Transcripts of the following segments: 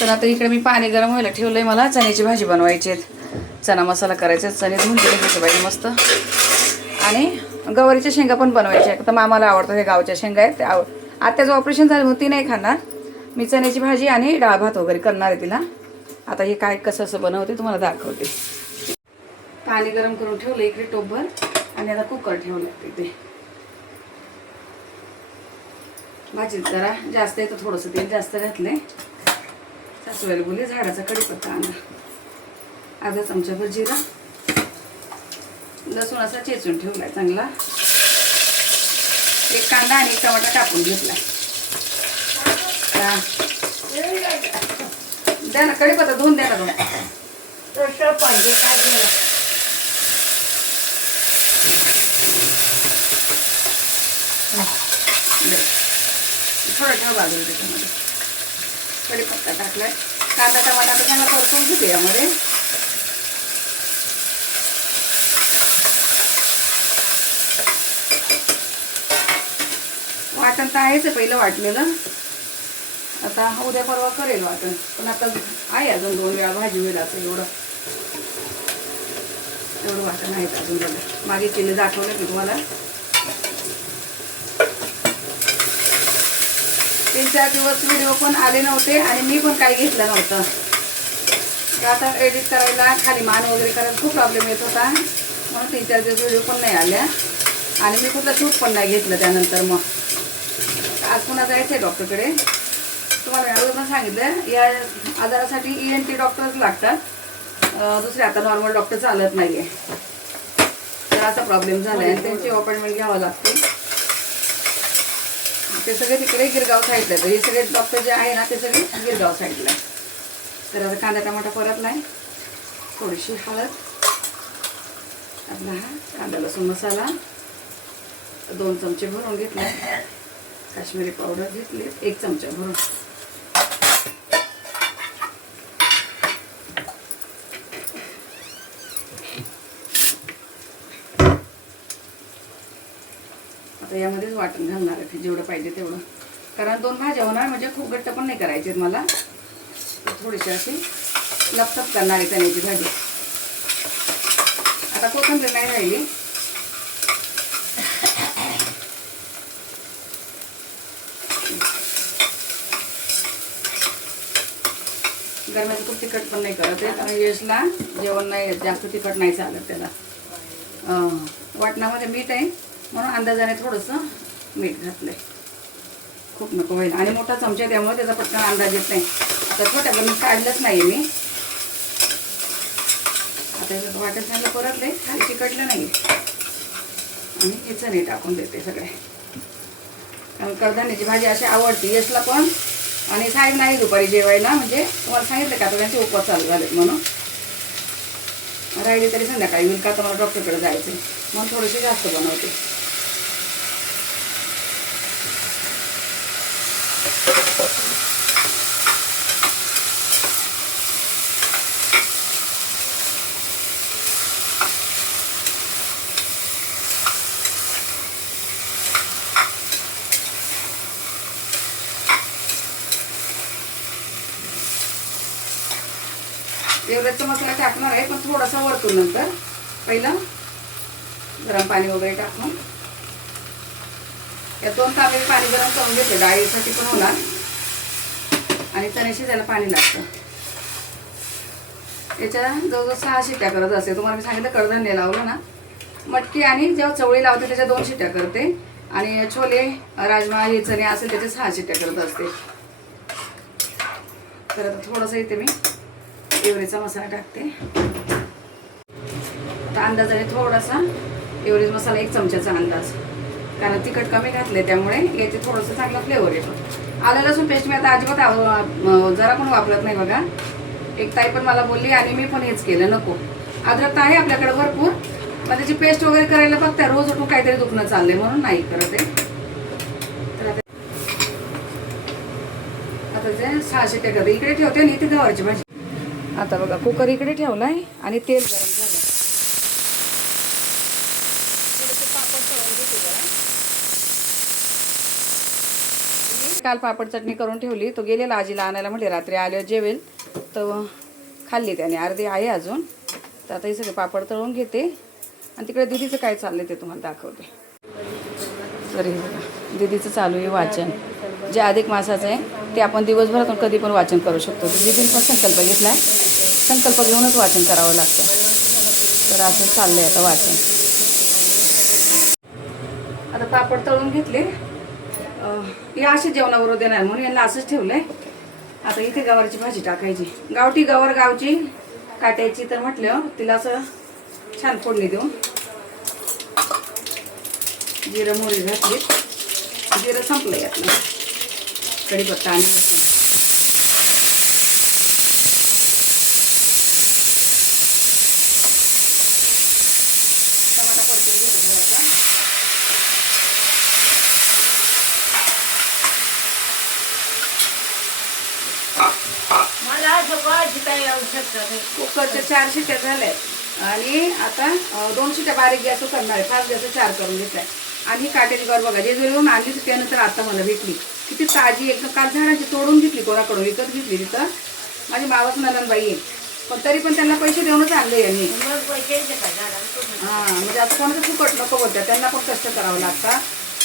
तर आता इकडे मी पाणी गरम व्हायला ठेवलंय. मला चण्याची भाजी बनवायची आहे. चना मसाला करायचा, चणे धुवून घ्यायचे पाहिजे मस्त. आणि गवारीच्या शेंगा पण बनवायच्या आहेत. तर मामाला आवडतं, हे गावच्या शेंगा आहेत. आत्याचं ऑपरेशन झालं म्हणून ती नाही खाणार. मी चण्याची भाजी आणि डाळ भात वगैरे करणार आहे तिला. आता हे काय कसं बनवते तुम्हाला दाखवते. पाणी गरम करून ठेवलं इकडे टोपभर. आणि आता कुकर ठेवलं तिथे. भाजीत जरा जास्त आहे तर थोडंसं तेल जास्त घातलंय. सासूबाईला बोलले झाडाचा कढीपत्ता आणा. अर्धा चमचाभर जिरा, लसूण असा चेचून ठेवलाय चांगला. एक कांदा आणि एक टमाटा कापून घेतलाय. द्या ना कढीपत्ता धुवून द्या ना. पाहिजे काय थोडं ठेव बाजूला. त्याच्यामध्ये कढीपत्ता टाकलाय. कांदा टमाटा चांगला परतून घेते यामध्ये. वाटण तर आहेच पहिलं वाटलेलं. आता उद्या परवा करेल वाटण. पण आता आहे अजून 2 वेळा भाजी होईल असं एवढं वाटण आहे अजून. बघा मागे केले दाखवलं की तुम्हाला. 3-4 दिवस व्हिडिओ पण आले नव्हते आणि मी पण काही घेतलं नव्हतं. तर आता एडिट करायला खाली मान वगैरे करायला खूप प्रॉब्लेम येत होता. म्हणून 3-4 दिवस व्हिडिओ पण नाही आल्या. आणि मी कुठलं शूट पण नाही घेतलं त्यानंतर. मग आज पुन्हा जायचं आहे डॉक्टरकडे. तुम्हाला मी पण सांगितलं या आजारासाठी ENT डॉक्टरच लागतात. दुसरे आता नॉर्मल डॉक्टर चालत नाही आहे. तर असा प्रॉब्लेम झाला आहे. त्यांची अपॉइंटमेंट घ्यावं लागते. ते सगळे तिकडे गिरगाव साईडला आहे. हे सगळे डॉक्टर जे आहे ना ते सगळे गिरगाव साईडला आहे. तर आता कांदा टमाटा परतला आहे. थोडीशी हळद, आपला हा कांदा लसूण मसाला 2 चमचे भरून घेतला. काश्मीरी पावडर घेतली 1 चमचा भरून. आता यामध्येच वाटण घालणार आहे जेवढं पाहिजे तेवढं. कारण 2 भाज्या होणार म्हणजे खूप घट्ट पण नाही करायचे मला. थोडीशी अशी लपटप करणार आहे चण्याची भाजी. आता कोथिंबीर नाही राहिली. गरमाचं खूप तिखट पण नाही करत आहे. कारण यशला जेवण नाही जास्त तिखट नाही चालत त्याला. वाटणामध्ये मीठ आहे म्हणून अंदाजाने थोडंसं मीठ घातलंय. खूप नको होईल. आणि मोठा चमचा त्यामुळे त्याचा पटकन अंदाज येत नाही. तर छोट्या गरमी काढलंच नाही मी. आता याच्यात वाटण चांगलं परतले. खाली चिकटलं नाही. आणि हे चणे टाकून देते सगळे. कारण कडधान्याची भाजी अशी आवडते यशला पण. आणि साहेब नाही दुपारी जेवायला. म्हणजे तुम्हाला सांगितलं का आता त्यांचे उपवास चालू झालेत म्हणून. राहिले तरी संध्याकाळी होईल का तर मला डॉक्टरकडे जायचं म्हणून थोडेसे जास्त बनवते. एवढ्याचा मसाला टाकणार आहे पण थोडासा वरतून नंतर. पहिलं गरम पाणी वगैरे टाकून या 2 तांबे पाणी गरम करून घेते. डाळीसाठी पण होणार आणि चणे शिजायला पाणी लागतं. याच्या जवळजवळ 6 शिट्ट्या करत असते. तुम्हाला मी सांगितलं कडधान्य लावलं ना. मटकी आणि जेव्हा चवळी लावते त्याच्या 2 शिट्ट्या करते. आणि छोले राजमा हे चणे असेल त्याच्या 6 शिट्ट्या करत असते. तर आता थोडंसं इथे मी एवढेचा मसाला टाकते. आता अंदाजाने थोडासा एवढेच मसाला 1 चमच्याचा अंदाज. कारण तिखट कमी घातले त्यामुळे याचे थोडंसं चांगला फ्लेवर येतो. आलं लसूण पेस्ट मी आता अजिबात जरा पण वापरत नाही बघा. एक ताई पण मला बोलली आणि मी पण हेच केलं. नको अद्रक आहे आपल्याकडे भरपूर. मग त्याची पेस्ट वगैरे करायला बघता रोज उठून काहीतरी दुखणं चाललंय म्हणून नाही करत आहे. तर आता जे 6 शिट्ट्या करते इकडे ठेवते आणि इथे गवारची भाजी. आता बघा कुकर इकडे ठेवलाय आणि तेल गरम झालं. थोडंसं पापड तळून घेते जरा. काल पापड चटणी करून ठेवली. तो गेलेला आजीला आणायला, म्हटले रात्री आल्यावर जेवेल, तर खाल्ली त्याने. अर्धी आहे अजून. तर आता हे सगळे पापड तळून घेते आणि तिकडे दीदीचं काय चाललंय ते तुम्हाला दाखवते. तर हे बघा, दीदीचं चालू आहे वाचन. जे अधिक मासाचं आहे ते आपण दिवसभरातून कधी पण वाचन करू शकतो. तर दीदीने पण संकल्प घेतला आहे, संकल्प घेऊनच वाचन करावं लागतं. तर असं चाललंय आता वाचन. आता पापड तळून घेतले. हे असे जेवणाबरोबर देणार म्हणून यांना असंच ठेवलंय. आता इथे गवारची भाजी टाकायची. गावठी गवार गावची काटायची. तर म्हटलं तिला असं छान फोडणी देऊन जिरं मोहरी घातली. जिरं संपलं यातलं. कढीपत्ता आणि लसूण. टमाटा परतून घेतो थोडासा. कुकरच्या 4 शिट्ट्या झाल्या आणि आता 2 शिट्ट्या बारीक गॅसवर करणार आहे. फास्ट गॅसवर 4 करून घेतलाय. आणि ही काटेची गवार बघा, जे जेवून आणली त्यानंतर आता मला भेटली. किती ताजी, एकदम काल झाडाची तोडून घेतली, कोणाकडून विकत घेतली. तिथं माझी मावस नंदनबाई आहे, पण तरी पण त्यांना पैसे देऊनच आणले यांनी. हां, म्हणजे आता कोणाचं फुकट नको बोलतात, त्यांना पण कष्ट करावं लागतं.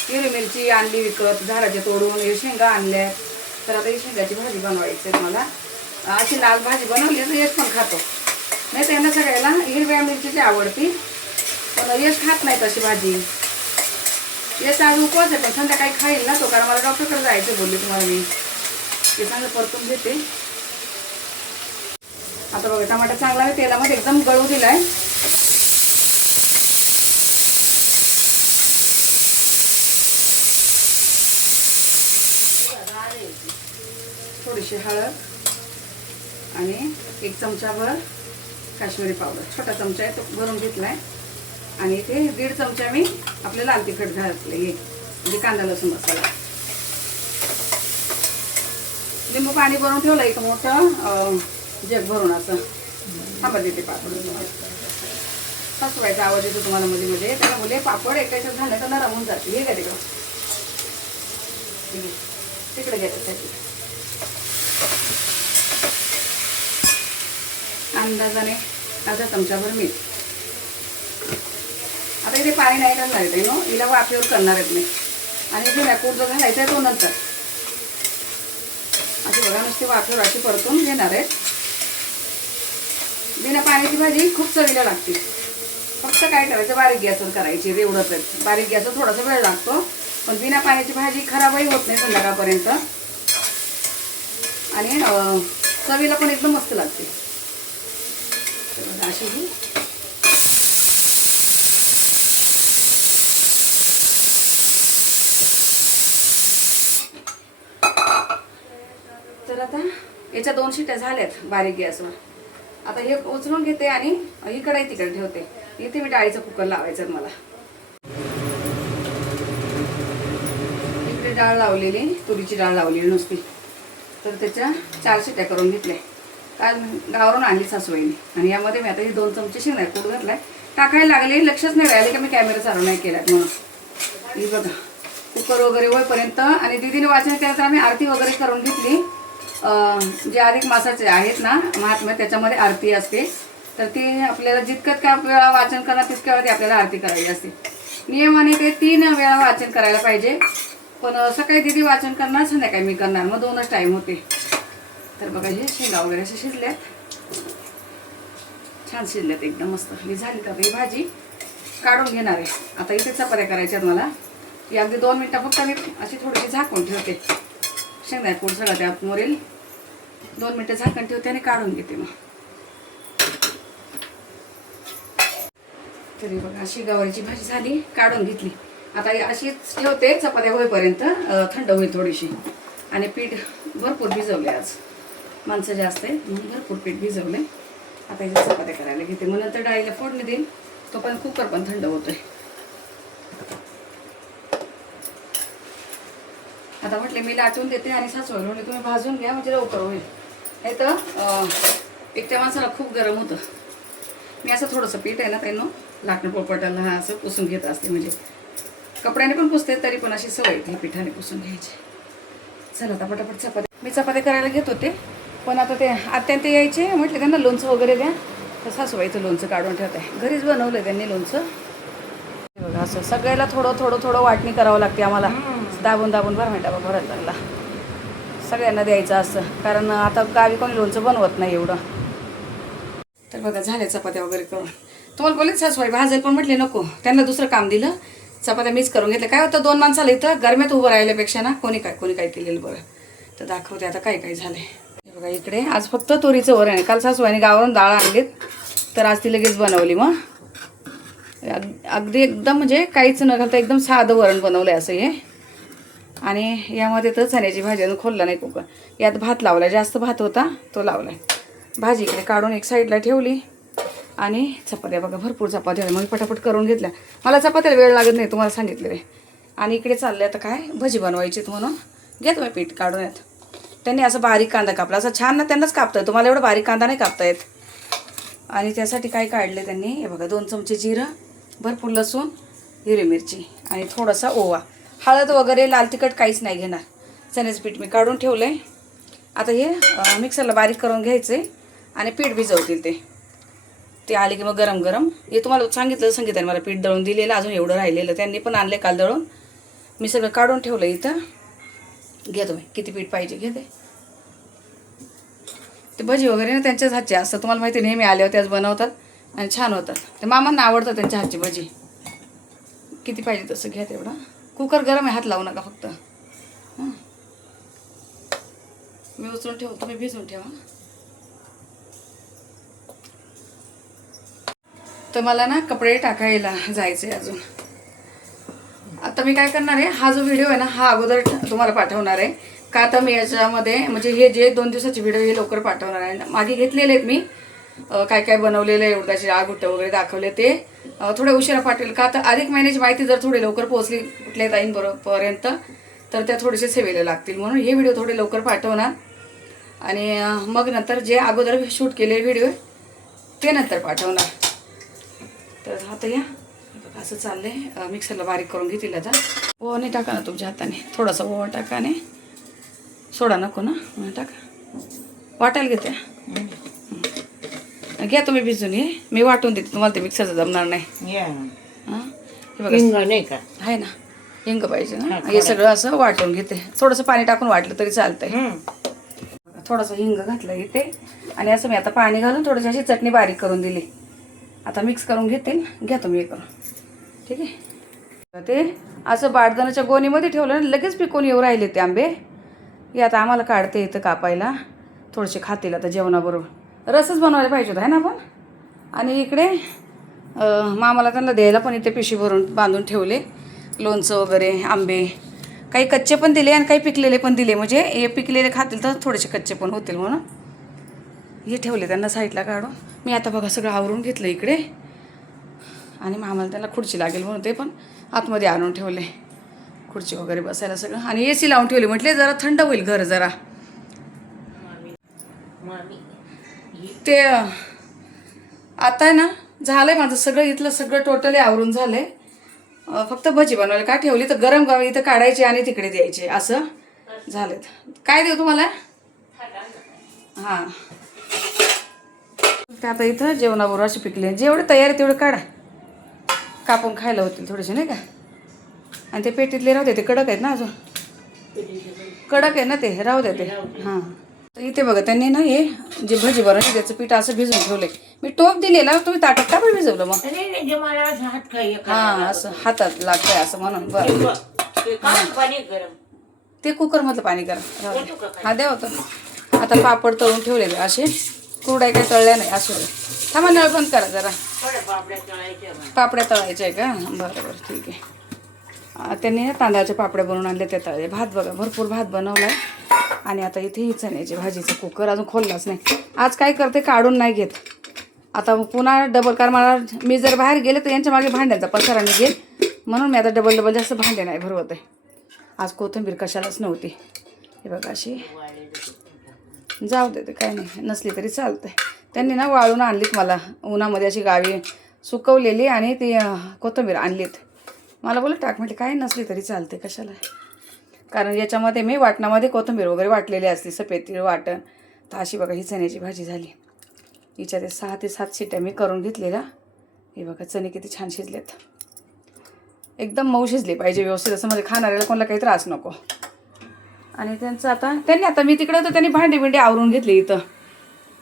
हिरवी मिरची आणली विकत, झाडाचे तोडून. हे शेंगा आणल्या. तर आता ही शेंगाची भाजी बनवायची आहे मला. अशी लाल भाजी बनवली तर यश पण खातो. नाही तर यांना सगळ्याला हिरव्या मिरचीची आवडती, पण यश खात नाही तशी भाजी. यश आज उपवास आहे, पण संध्याकाळी खाईल ना तो, कारण मला डॉक्टरकडे जायचं बोलले तुम्हाला मी. ते चांगलं परतून घेते. आता बघा, टमाटा चांगला मी तेलामध्ये एकदम गळू दिलाय. थोडीशी हळद आणि 1 चमचाभर काश्मीरी पावडर, छोटा चमचा आहे तो भरून घेतलाय. आणि इथे 1.5 चमचा मी आपलं लाल तिखट घातले, म्हणजे कांदा लसूण मसाला. लिंबू पाणी भरून ठेवलं एक मोठं जग भरून. असं थांबा देते पापड. सासूबाईचा आवाज येतो तुम्हाला मध्ये मध्ये. त्याला मुले पापड एकाच्यात झालं तर नरम होऊन जाते. हे का तिकडं तिकडे घ्यायसाठी अंदाजाने अर्धा चमचाभर मीठ. आता इथे पाणी नाही घालणार आहे नो, हिला वाफेवर करणार आहेत मी. आणि इथे मॅकूट जो घालायचा आहे तो नंतर. अशी बघा, नुसती वाफेवर अशी परतून घेणार आहे. बिना पाण्याची भाजी खूप चवीला लागते. फक्त काय करायचं, बारीक गॅसवर करायची. एवढंच आहे, बारीक गॅसवर थोडासा वेळ लागतो, पण बिना पाण्याची भाजी खराबही होत नाही संध्याकाळपर्यंत. आणि चवीला पण एकदम मस्त लागते. अशी ही तर आता याच्या 2 शिट्ट्या झाल्यात बारीक गॅसवर. आता हे उचलून घेते आणि इकडे तिकडे ठेवते. इथे मी डाळीचं कुकर लावायचं मला. इकडे डाळ लावलेली, तुरीची डाळ लावलेली नुसती. तर त्याच्या 4 शिट्ट्या करून घेतल्या. काल गावावरून आणली सासूबाईने. आणि यामध्ये मी आता हे 2 चमचे शेंगदाणे कूट घातलाय. टाकायला लागले, लक्षच नाही राहिले का मी कॅमेरा चालू नाही केलात म्हणून. ही बघा, कुकर वगैरे होईपर्यंत. आणि दीदीने वाचन केलं तर आम्ही आरती वगैरे करून घेतली. जे अधिक मासाचे आहेत ना महात्म्य, त्याच्यामध्ये आरती असते. तर ती आपल्याला जितक्या वेळा वाचन करणार तितक्या वेळा ती आपल्याला आरती करायची असते. नियमाने ते 3 वेळा वाचन करायला पाहिजे. पण सकाळी दीदी वाचन करणार, संध्याकाळी मी करणार, मग 2च टाईम होते. तर बघा, हे शेंगा वगैरे असे शिजल्यात, छान शिजल्यात एकदम मस्त. ही झाली तर ही भाजी काढून घेणार आहे. आता इथे चपात्या करायच्यात मला. ही अगदी 2 मिनटं फक्त मी अशी थोडीशी झाकून ठेवते. शेंगदाणे कूट सगळं त्यात मोरेल. 2 मिनटं झाकण ठेवते आणि काढून घेते मग. तरी बघा, अशी गवारीची भाजी झाली, काढून घेतली. आता अशीच ठेवते चपात्या होईपर्यंत, थंड होईल थोडीशी. आणि पीठ भरपूर भिजवले, आज माणसं जास्त आहे म्हणून भरपूर पीठ भिजवले. आता इथे चपात्या करायला घेते, मग नंतर डाळीला फोडणी देईल. तो पण कुकर पण थंड होतोय. आता म्हटले मी लाटून देते आणि सासूबाई म्हणले तुम्ही भाजून घ्या म्हणजे लवकर होईल. नाही तर एकट्या माणसाला खूप गरम होतं. मी असं थोडंसं पीठ आहे ना त्यांना लाटणं पोळपाटाला हा असं पुसून घेत असते. म्हणजे कपड्याने पण पुसते, तरी पण अशी सवय ती पिठाने पुसून घ्यायची. चला आता पटापट चपात्या, मी चपात्या करायला घेत होते, पण आता ते आत्यान ते यायचे, म्हटले त्यांना लोणचं वगैरे द्या, तर सासूबाईचं लोणचं काढून ठेवत आहे. घरीच बनवलं त्यांनी लोणचं. हे बघा असं सगळ्याला थोडं थोडं थोडं वाटणी करावं लागते आम्हाला, दाबून दाबून बरं डबा भरायला लागला, सगळ्यांना द्यायचं असं, कारण आता गावी कोणी लोणचं बनवत नाही एवढं. तर बघा झाल्या चपात्या वगैरे करून. तुम्हाला बोलले सासूबाई भाजेल, पण म्हटले नको, त्यांना दुसरं काम दिलं, चपात्या मीच करून घेतल्या. काय होतं 2 माणसाला इथं गरम्यात उभं राहिल्यापेक्षा ना कोणी काय केलेलं बरं. तर दाखवते आता काय काय झालंय. हे बघा इकडे आज फक्त तोरीचं वरण आहे. काल सासूबाईने गावावरून डाळ आणलीत, तर आज ती लगेच बनवली. मग अगदी एकदम म्हणजे काहीच न घालता एकदम साधं वरण बनवलं आहे असं हे. आणि यामध्ये तर चण्याची भाजी अजून खोलला नाही कुकर. यात भात लावला, जास्त भात होता तो लावला. भाजी इकडे काढून एक साईडला ठेवली आणि चपात्या बघा भरपूर चपात्या मग पटापट करून घेतल्या. मला चपात्याला वेळ लागत नाही तुम्हाला सांगितले रे. आणि इकडे चालले आता काय भजी बनवायचीत म्हणून घ्या तुम्ही पीठ काढून येत. त्यांनी असं बारीक कांदा कापला, असं छान ना त्यांनाच कापता येत, तुम्हाला एवढं बारीक कांदा नाही कापता येत. आणि त्यासाठी काय काढले त्यांनी, हे बघा 2 चमचे जिरं, भरपूर लसूण, हिरवी मिरची आणि थोडासा ओवा, हळद वगैरे लाल तिखट काहीच नाही घेणार. चण्याचं पीठ मी काढून ठेवलं आहे. आता हे मिक्सरला बारीक करून घ्यायचे आणि पीठ भिजवतील ते आले की मग गरम गरम. हे तुम्हाला सांगितलं मला पीठ दळून दिलेलं, अजून एवढं राहिलेलं त्यांनी पण आणले काल दळून. मी सगळं काढून ठेवलं इथं. घ्या तुम्ही किती पीठ पाहिजे घ्या. ते भजी वगैरे ना त्यांच्याच हातचे असतात, तुम्हाला माहिती, नेहमी आल्यावर त्याच बनवतात आणि छान होतात. ते मामांना आवडतात त्यांच्या हातची भजी. किती पाहिजे तसं घ्या तेवढं. कुकर गरम आहे, हात लावू नका फक्त. हां मी उचलून ठेवू, तुम्ही भिजवून ठेवा. तर मला ना कपडे टाकायला जायचे अजून. आता मी काय करणार आहे, हा जो व्हिडिओ आहे ना हा अगोदर तुम्हाला पाठवणार आहे. का तर मी याच्यामध्ये म्हणजे हे जे 2 दिवसाचे व्हिडिओ हे लवकर पाठवणार आहे. मागे घेतलेले आहेत मी, काय काय बनवलेलं आहे, उडदाची डाळ घुट्ट वगैरे दाखवले, ते थोडे उशिरा पाठवेल. का तर अधिक महिन्याची माहिती जर थोडी लवकर पोहोचली कुठल्या ताईंपर्यंत तर त्या थोडेसे सेवेला लागतील, म्हणून हे व्हिडिओ थोडे लवकर पाठवणार. आणि मग नंतर जे अगोदर शूट केलेले व्हिडिओ ते नंतर पाठवणार. तर आता या असं चाललंय. मिक्सरला बारीक करून घेतील आता. ओवा नाही टाका ना तुमच्या हाताने, थोडासा ओवा टाका. नाही सोडा नको ना, टाका. वाटायला घेते घ्या तुम्ही भिजून. ये मी वाटून देते तुम्हाला, ते मिक्सरचं जमणार नाही. हां हे बघा नाही का आहे ना, हिंग पाहिजे ना. हे सगळं असं वाटून घेते, थोडंसं पाणी टाकून वाटलं तरी चालतंय. थोडंसं हिंग घातलं इथे आणि असं मी आता पाणी घालून थोडीशी अशी चटणी बारीक करून दिली. आता मिक्स करून घेते. घ्या तुम्ही हे करून, ठीक आहे. ते असं बारदाण्याच्या गोणीमध्ये ठेवलं ना लगेच पिकून येऊ राहिले ते आंबे. हे आता आम्हाला काढते इथं कापायला, थोडेसे खातील आता जेवणाबरोबर. रसच बनवायला पाहिजे होता आहे ना आपण. आणि इकडे मामाला त्यांना द्यायला पण इथे पिशवी भरून बांधून ठेवले लोणचं वगैरे, आंबे. काही कच्चे पण दिले आणि काही पिकलेले पण दिले, म्हणजे हे पिकलेले खातील तर थोडेसे कच्चे पण होतील म्हणून हे ठेवले त्यांना साईडला काढून. मी आता बघा सगळं आवरून घेतलं इकडे. आणि मामाला त्याला खुर्ची लागेल म्हणून ते पण आतमध्ये आणून ठेवले, खुर्ची वगैरे बसायला सगळं. आणि AC लावून ठेवली, म्हटले जरा थंड होईल घर जरा. ते आता आहे ना झालंय माझं सगळं, इथलं सगळं टोटली आवरून झालंय. फक्त भजी बनवायला काय ठेवली तर गरम गरम इथं काढायचे आणि तिकडे द्यायचे असं झालं. काय देऊ तुम्हाला? हां ते आता इथं जेवणाबरोबर असे पिकले, जेवढे तयार आहे तेवढे काढा, कापून खायला होतील थोडेसे नाही का. आणि ते पेटीतले राहू दे, ते कडक आहेत ना अजून, कडक आहे ना ते, राहू दे ते. हां तर इथे बघा त्यांनी ना हे जे भजी बनवले त्याचं पीठ असं भिजून ठेवले. मी टोप दिलेला, तुम्ही ताटात का पण भिजवलं मग? हां असं हातात लागतंय असं म्हणून. बरं ते कुकरमधलं पाणी करा. हा द्या होतं. आता पापड तळून ठेवलेले असे, कुरड्या काही तळल्या नाही असू दे. थांबा नळ बंद करा जरा. पापड्या तळायच्या आहे का? बरं बरं ठीक आहे. त्यांनी तांदळाच्या पापड्या बनवून आणले, ते तळले. भात बघा भरपूर भात बनवला आहे. आणि आता इथे ही चण्याची भाजीचा कुकर अजून खोललाच नाही. आज काय करते, काढून नाही घेत. आता पुन्हा डबल, कारण मला मी जर बाहेर गेले तर यांच्या मागे भांड्यांचा पसारा निघेल, म्हणून मी आता डबल जास्त भांडे नाही भरवत आहे. आज कोथिंबीर कशालाच नव्हती. हे बघा अशी जाऊ देते, काय नाही, नसली तरी चालतंय. त्यांनी ना वाळून आणलीत मला उन्हामध्ये अशी गावी सुकवलेली, आणि ती कोथिंबीर आणलीत. मला बोलले टाक, म्हटले काय नसली तरी चालते, कशाला. कारण याच्यामध्ये मी वाटणामध्ये कोथिंबीर वगैरे वाटलेली असते, सफेद तीळ वाटण. तर अशी बघा ही चण्याची भाजी झाली. हिच्या ते 6 ते 7 शिट्ट्या मी करून घेतलेल्या. हे बघा चणे किती छान शिजलेत. एकदम मऊ शिजले पाहिजे व्यवस्थित, असं म्हणजे खाणाऱ्याला कोणाला काही त्रास नको. आणि त्यांनी आता मी तिकडे होतं त्यांनी भांडी बिंडी आवरून घेतली इथं.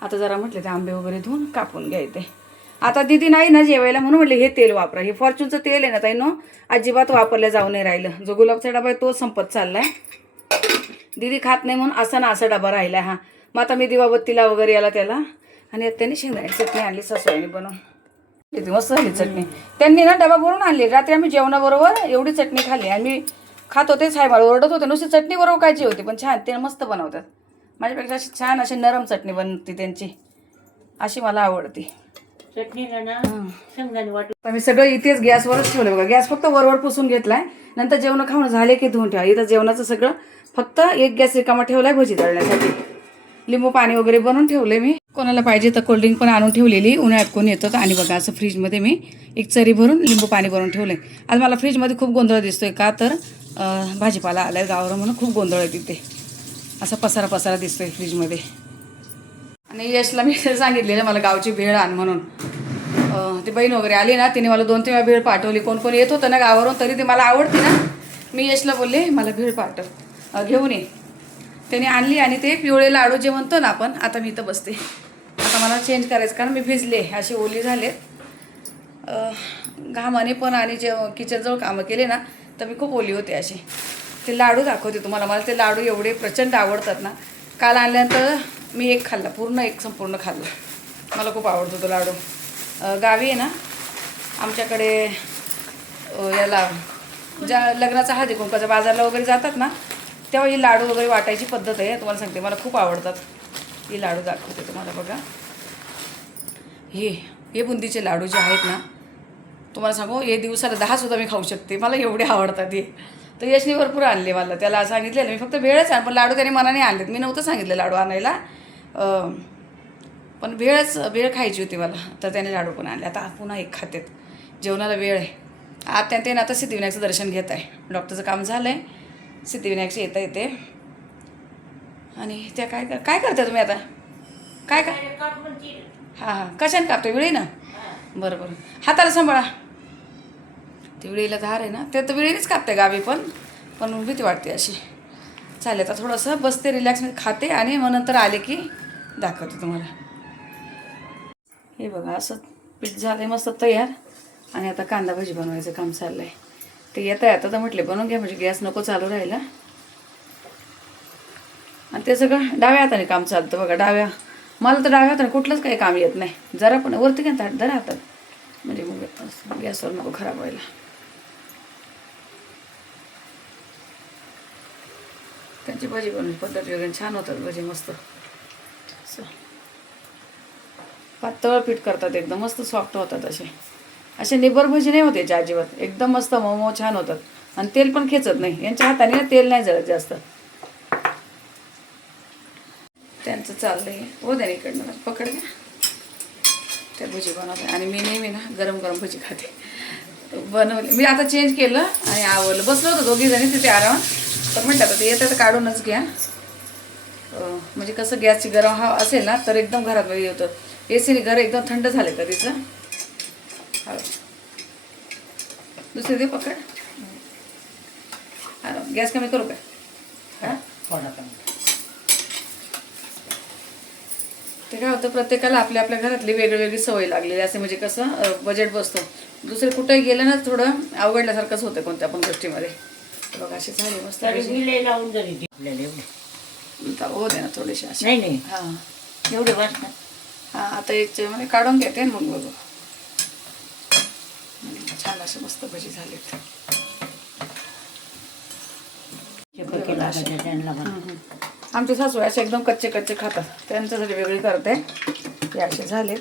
आता जरा म्हटले ते आंबे वगैरे धुवून कापून घ्यायचे. आता दीदी नाही ना जेवायला म्हणून म्हटले हे तेल वापरा. हे फॉर्च्यूनचं तेल आहे ना ताई, अजिबात वापरल्या जाऊ नाही राहिलं. जो गुलाबचा डबा आहे तो संपत चाललाय. दीदी खात नाही म्हणून असा ना असा डबा राहिला हा. मग आता मी दिवाबत्तीला वगैरे याला त्याला. आणि आता त्यांनी शेंगदाण्याची चटणी आणली सासूबाईंनी बनवून. किती मस्त झाली चटणी. त्यांनी ना डबा भरून आणली. रात्री आम्ही जेवणाबरोबर एवढी चटणी खाल्ली. आणि मी खात होते, साहेबाला ओरडत होते नुसती चटणी बरोबर खायची होती, पण छान ते मस्त बनवतात. माझ्यापेक्षा अशी छान अशी नरम चटणी बनते त्यांची, अशी मला आवडते चटणीला ना शेंगदाणे वाटून. मी सगळं इथेच गॅसवरच ठेवलं बघा. गॅस फक्त वरवर पुसून घेतलाय. नंतर जेवण खाऊन झाले की धुवून ठेवा. इथं जेवणाचं सगळं फक्त एक गॅस रिकामा ठेवलाय भजी तळण्यासाठी. लिंबू पाणी वगैरे बनवून ठेवले मी. कोणाला पाहिजे तर कोल्ड्रिंक पण आणून ठेवलेली, उन्हाळ्यात कोणी येतं. आणि बघा असं फ्रीजमध्ये मी एक चरी भरून लिंबू पाणी भरून ठेवलंय. आज मला फ्रीजमध्ये खूप गोंधळ दिसतोय, का तर भाजीपाला आलाय गावावर म्हणून खूप गोंधळ आहे तिथे. असा पसारा दिसतोय फ्रीजमध्ये. आणि यशला मी सांगितलेलं मला गावची भेळ आण म्हणून. ती बहीण वगैरे आली ना, तिने मला 2-3 वेळा भेळ पाठवली. कोण येत होतं ना गावावरून, तरी ती मला आवडते ना. मी यशला बोलले मला भेळ पाठव, घेऊन ये. त्याने आणली. आणि ते पिवळे लाडू जे म्हणतो ना आपण, आता मी इथं बसते. आता मला चेंज करायचं कारण मी भिजले, असे ओली झालेत घामाने पण. आणि जे किचनजवळ कामं केले ना तर मी खूप ओली होते अशी. ते लाडू दाखवते तुम्हाला. मला ते लाडू एवढे प्रचंड आवडतात ना. काल आणल्यानंतर मी एक खाल्ला, संपूर्ण खाल्ला. मला खूप आवडतो तो लाडू. गावी आहे ना आमच्याकडे याला ज्या लग्नाचा हळदी कुंकाच्या बाजारला वगैरे जातात ना, तेव्हा ही लाडू वगैरे वाटायची पद्धत आहे. तुम्हाला सांगते, मला खूप आवडतात. ही लाडू दाखवते तुम्हाला बघा. हे बुंदीचे लाडू जे आहेत ना, तुम्हाला सांगू हे दिवसाला 10 सुद्धा मी खाऊ शकते. मला एवढे आवडतात हे. तर यशने भरपूर आणले. मला त्याला सांगितलेलं मी फक्त भेळच आण, पण लाडू त्याने मनाने आणलेत. मी नव्हतं सांगितलं लाडू आणायला, पण भेळ खायची होती मला, तर त्याने लाडू पण आणले. आता पुन्हा एक खातेत. जेवणाला वेळ आहे. आता ते ना आता सिद्धिविनायकचं दर्शन घेत आहे. डॉक्टरचं काम झालं आहे, सिद्धिविनायकचे येते. आणि त्या काय करता तुम्ही आता? काय हां कशाने कापते? विळी ना? बरं हाताला सांभाळा. ती विळीला धार आहे ना, ते तर विळीनेच कापते गावी पण भीती वाटते अशी. चालेल आता थोडंसं बसते, रिलॅक्स खाते. आणि मग नंतर आले की दाखवते तुम्हाला. हे बघा असं पीठ झालं मस्त तयार. आणि आता कांदा भाजी बनवायचं काम चाललं आहे. ते येतं आहे आता, तर म्हटले बनवून घ्या म्हणजे गॅस नको चालू राहिला. आणि ते सगळं डाव्या हाताने काम चालतं बघा. मला तर डाव्या हाताने कुठलंच काही काम येत नाही. जरा पण वरती घ्या ताट जरा हातात, म्हणजे मग गॅसवर नको खराब व्हायला. त्यांची भाजी बनवून पद्धत वगैरे छान होतात भजी मस्त. असं पातळ पीठ करतात, एकदम मस्त सॉफ्ट होतात. असे निबर भजी नाही होते याच्या अजिबात. एकदम मस्त मऊ छान होतात. आणि तेल पण खेचत नाही यांच्या हाताने ना, तेल नाही जळत जास्त. त्यांचं चाललंय हो द्या इकडनं पकड घ्या. त्या भजी बनवते. आणि मी नेहमी ना गरम भजी खाते. बनवले मी, आता चेंज केलं आणि आवडलं. बसलो होतो दोघी जणी तिथे आरामात, तर म्हटलं आता ते येतं तर काढूनच घ्या. म्हणजे कसं गॅसची गरम हवा असेल ना तर एकदम घरात वेळ होतं. एसीने घर एकदम थंड झाले कधीचं. दुसरी दे पकड. गॅस कमी करू काय? ते काय होतं, प्रत्येकाला आपल्या घरातली वेगळी सवय लागलेली असे. म्हणजे कसं बजेट बसतो. दुसरे कुठेही गेलं ना थोडं अवघडल्यासारखंच होतं कोणत्या पण गोष्टीमध्ये. बघा अशी झाली मस्त लावून जरी हो दे ना थोडेसे असे. नाही हां एवढे वाटणार. हां आता एक म्हणजे काढून घेते मग बघू. छान असे मस्त भजी झालेत. आमचे सासू असे एकदम कच्चे खातात. त्यांच्यासाठी वेगळे करते. ते असे झालेत.